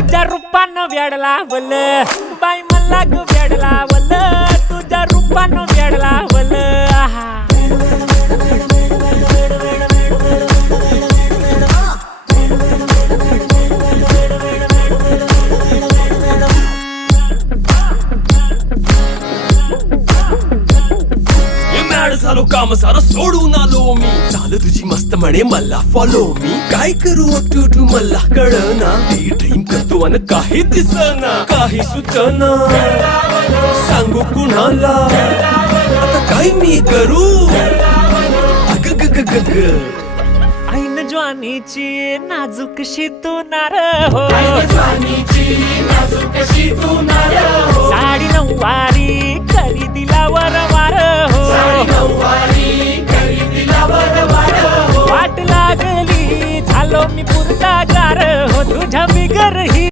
तुझ्या रूपानं वेड लावल बाई मला ग वेड लावल तुझ्या रूपानं वेड लावल आहा झालो काम सारं सोडून आलो मी चाल तुझी मस्त म्हणे मला फॉलो मी काय करू टू मला कळना ती ड्रीम करतो अन काही दिसना काही सुचना सांगू कुणाला आता काय मी करू अग ग ग ग ग ऐन ज्वानीची नाजूकशी तू नार हो साडी नऊवारी करी दिला वरवार हो वाट लागली झालो मी पुरता गार हो तुझ्या बिगर ही